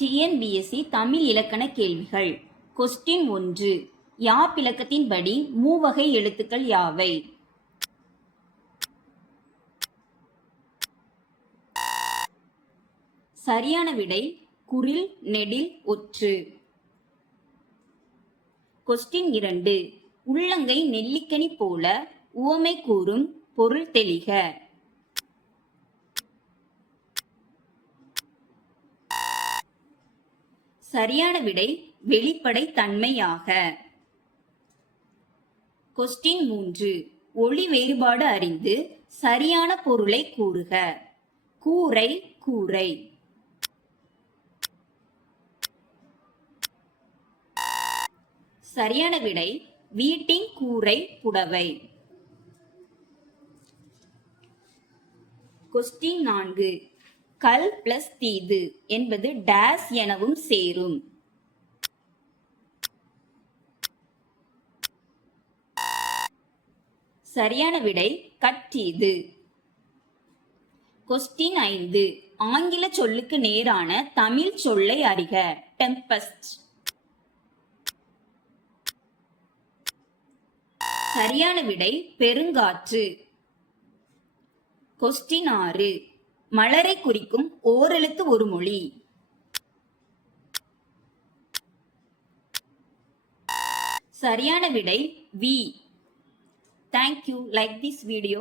TNPSC Tamil இலக்கண கேள்விகள். Question 1. யாப்பிலக்கத்தின்படி மூவகை எழுத்துக்கள் யாவை? சரியான விடை குறில், நெடில், ஒற்று. கொஸ்டின் 2. உள்ளங்கை நெல்லிக்கனி போல உவமை கூறும் பொருள் தெளிக. சரியான விடை வெளிப்படை தன்மையாக. கொஸ்டின் 3. ஒளி வேறுபாடு அறிந்து சரியான பொருளை கூறுக. கூரை, கூரை. சரியான விடை வீட்டின் கூரை, புடவை. கொஸ்டின் 4. கல் பிளஸ் தீது என்பது டேஸ் எனவும் சேரும். சரியான விடை கட்டீது. கொஸ்டின் 5. ஆங்கில சொல்லுக்கு நேரான தமிழ் சொல்லை அறிக. டெம்பஸ்ட். சரியான விடை பெருங்காற்று. கொஸ்டின் 6. மலரை குறிக்கும் ஓரெழுத்து ஒரு மொழி. சரியான விடை we. Thank you. Like this video.